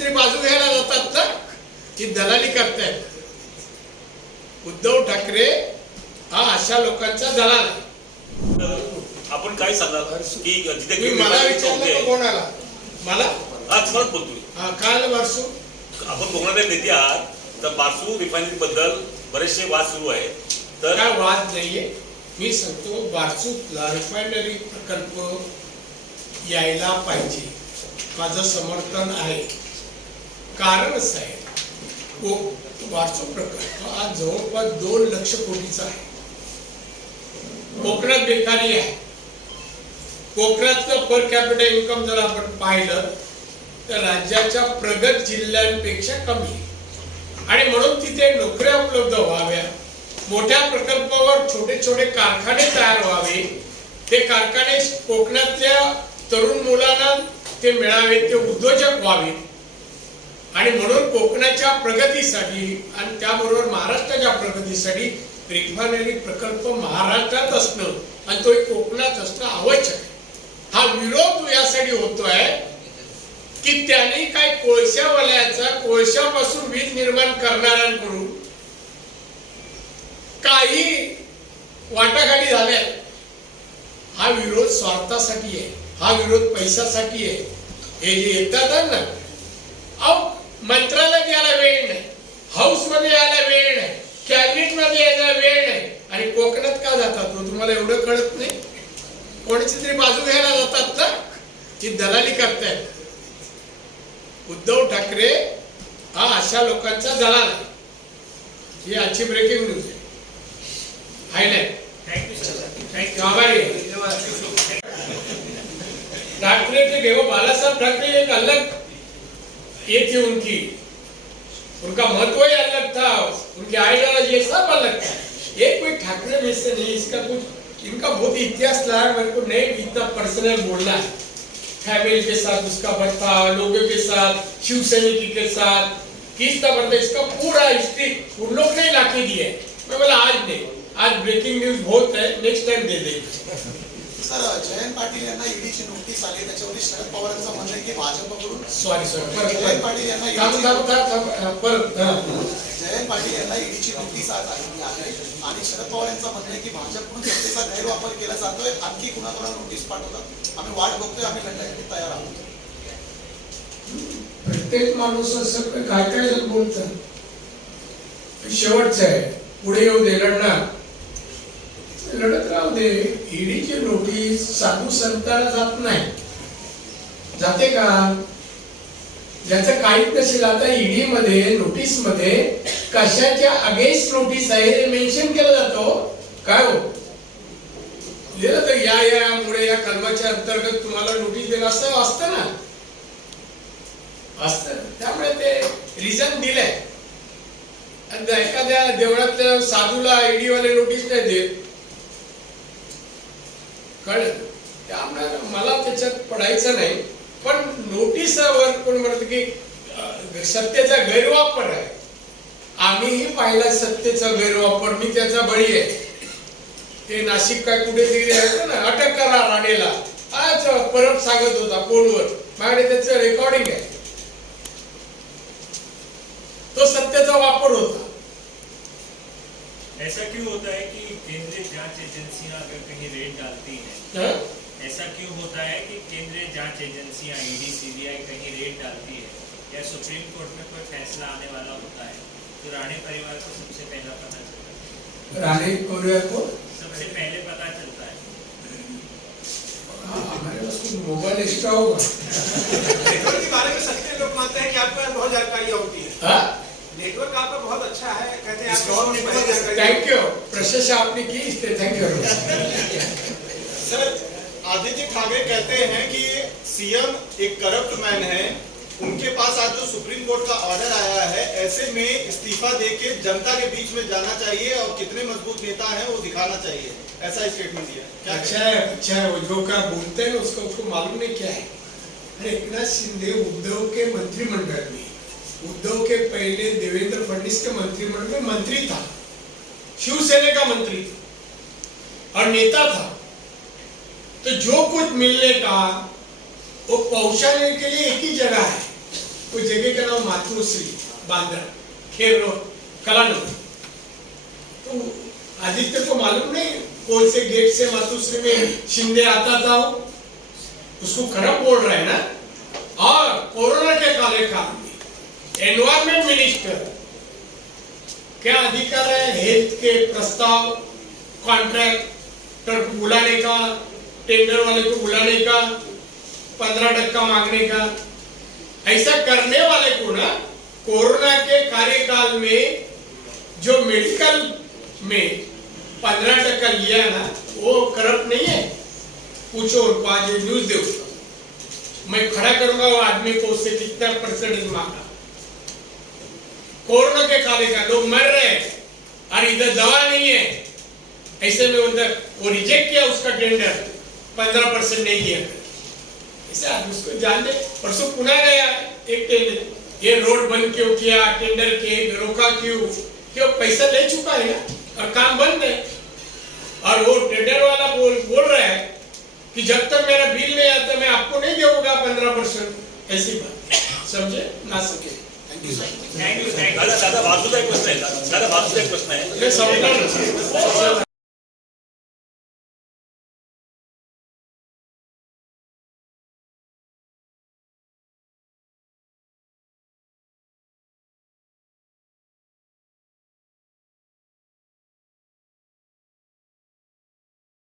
तरी बाजू घ्यायला जातात ना की दलाली करतायत. उद्धव ठाकरे हा अशा लोकांचा दलाल. आपण काय सांगाल? की जिथे मला विचारलं कोणाला? मला? हा तुम्हालाच बोलतोय हा, काल वर्षू आपण कोकणातील नेते आहात तर बासू रिफायनरी बद्दल बरेचसे वाद सुरू आहे तर काय वाद नाहीये. मी सांगतो बारसूतला रिफायनरी प्रकल्प यायला पाहिजे. माझं समर्थन आहे. कारण असं आहे. हो, को वारसू प्रकल्प हा जवळपास दोन लक्ष कोटीचा आहे. कोकणात बेकारी आहे. कोकणातलं पर कॅपिटल इन्कम जर आपण पाहिलं तर राज्याच्या प्रगत जिल्ह्यांपेक्षा कमी आहे. आणि म्हणून तिथे नोकऱ्या उपलब्ध व्हाव्या मोठ्या प्रकल्पावर छोटे छोटे कारखाने तयार व्हावे ते कारखाने कोकणातल्या तरुण मुलांना ते मिळावे ते उद्योजक व्हावे आणि म्हणून कोकणाच्या प्रगतीसाठी आणि त्याबरोबर महाराष्ट्राच्या प्रगतीसाठी रिफायनरी प्रकल्प महाराष्ट्रात असणं आणि तो कोकणात असणं आवश्यक आहे. हा विरोध यासाठी होतोय की त्यांनी काय कोळशा वलयाचा कोळशापासून वीज निर्माण करणाऱ्यांकडून काही वाटाघाटी झाल्या. हा विरोध स्वार्थासाठी आहे. हा विरोध पैशासाठी आहे. हे जे येतात ना मंत्रालयात यायला वेळ नाही. हाऊसमध्ये यायला वेळ नाही. कॅबिनेटमध्ये यायला वेळ नाही. आणि कोकणात का जातात? तुम्हाला एवढं कळत नाही? कोणाची तरी बाजू घ्यायला जातात ना? ती दलाली करतायत. उद्धव ठाकरे हा अशा लोकांचा दलाल आहे. ही आजची ब्रेकिंग न्यूज आहे. हायलाइट. ठाकरे थे देखो बाला साहब ठाकरे एक अलग ये थी उनकी। उनका महत्व ही अलग था, उनकी आइडियोलॉजी सब अलग था। ये कोई ठाकरे में से नहीं, इसका कुछ इनका बहुत इतिहास रहा मेरे को नहीं इतना पर्सनल बोलना है। फैमिली के साथ उसका बता लोगों के साथ शिव सैनिकी के साथ, किस तरह बढ़ता इसका पूरा हिस्ट्री उन लोग ने लाके दिया मैं बोला, आज नहीं, आज ब्रेकिंग न्यूज़ बहुत है नेक्स्ट टाइम दे देंगे। सर जयंत पाटील यांना ईडीची नोटीस आली त्याच्यावरती शरद पवारांचं म्हणणं आहे की भाजपकडून सॉरी सॉरी जयंत पाटील यांना. जयंत पाटील यांना ईडीची नोटीस आज आलेली आहे. आणि शरद पवार यांचं म्हणणं आहे की भाजपकडून सत्तेचा गैरवापर केला जातोय आणखी कुणाकुणा नोटीस पाठवतात? आम्ही वाट बघतोय आम्ही लढण्यासाठी तयार आहोत. प्रत्येक माणूस असं काय काय जण बोलत. शेवटचं आहे. पुढे येऊ दे लढणार. लढत राहू दे. ईडीची नोटीस साधू संताला जात नाही. जाते का? ज्याचं काहीच नसेल आता ईडी मध्ये नोटीसमध्ये कशाच्या अगेन्स्ट नोटीस आहे हे मेन्शन केलं जातो. काय हो? लिहिलं तर या यामुळे या कलमाच्या अंतर्गत तुम्हाला नोटीस दिलं असं असतं ना? असत. त्यामुळे ते रिझन दिलंय. एखाद्या देवळातल्या साधूला ईडी वाले नोटीस नाही देत. कळलं. त्यामुळे मला त्याच्यात पडायचं नाही पण नोटीसवर कोण म्हणत की सत्तेचा गैरवापर आहे. आम्हीही पाहिला सत्तेचा गैरवापर मी त्याचा बळी आहे. ते नाशिक काय कुठे तरी ना अटक करा राणेला. आज परत सांगत होता फोनवर. माझ्याकडे त्याचं रेकॉर्डिंग आहे. तो सत्तेचा वापर होता. ऐसा क्यों होता है कि केंद्रीय जाँच एजेंसियाँ अगर कहीं रेड डालती हैं? हं? ऐसा क्यों होता है कि केंद्रीय जाँच एजेंसियाँ ईडी सीबीआई कहीं रेड डालती है? या सुप्रीम कोर्ट में कोई फैसला आने वाला होता है? तो राणे परिवार को सबसे पहला पता चलता है। रानी कोरिया को? सबसे पहले पता चलता है। हाँ, हमारे पास कुछ मोबाइल एक्स्ट्रा होगा। नेटवर्क के बारे में सत्य लोग मानते हैं कि आपके पास बहुत जानकारियाँ होती है। हाँ? नेटवर्क आपका बहुत अच्छा है थैंक यू प्रशंसा आपने की इसलिए thank you sir Aditya Thackeray कहते हैं कि सीएम एक करप्ट मैन है। उनके पास आज जो सुप्रीम कोर्ट का ऑर्डर आया है ऐसे में इस्तीफा देके जनता के बीच में जाना चाहिए और कितने मज़बूत नेता हैं वो दिखाना चाहिए। ऐसा स्टेटमेंट दिया। क्या अच्छा है? अच्छा है वो जो का बोलते हैं उसका उसको मालूम नहीं क्या है? अरे एकनाथ शिंदे उद्धव के मंत्रिमंडल में उद्धव के पहले देवेंद्र फडणवीस के मंत्रिमंडल में मंत्री था। शिवसेना का मंत्री और नेता था। तो जो कुछ मिलने का, वो पहुँचाने के लिए एक ही जगह है। वो जगह का नाम मातृश्री, बांद्रा, खेर कलानगर। तो आदित्य को मालूम नहीं कौन से गेट से मातुश्री में शिंदे आता था उसको खराब बोल रहा है ना। और कोरोना के काले में एनवायरमेंट मिनिस्टर क्या अधिकार है हेल्थ के प्रस्ताव कॉन्ट्रैक्टर को बुलाने का टेंडर वाले को बुलाने का, पंद्रह टक्का मांगने का? ऐसा करने वाले को ना, कोरोना के कार्यकाल में जो मेडिकल में पंद्रह टक्का लिया ना, वो करप्ट नहीं है? पूछो आज न्यूज़ दो मैं खड़ा करूँगा, वो आदमी को उससे कितना परसेंटेज मांगा? कोरोना के काले का लोग मर रहे हैं। और इधर दवा नहीं है। ऐसे में उधर वो रिजेक्ट किया उसका टेंडर पंद्रह परसेंट नहीं दिया ऐसे आदमी उसको जान दे। परसों पुनः गया एक टेंडर ये रोड बंद क्यों किया? टेंडर के रोका क्यों? क्यों पैसा ले चुका है ना? और काम बंद है। और वो टेंडर वाला बोल बोल रहा है कि जब तक मेरा बिल नहीं आता, मैं आपको नहीं दूँगा पंद्रह परसेंट ऐसी बात। समझे? ना सके थँक्यू दादा दादा बाजूला एक प्रश्न आहे. दादा बाजूला एक प्रश्न आहे.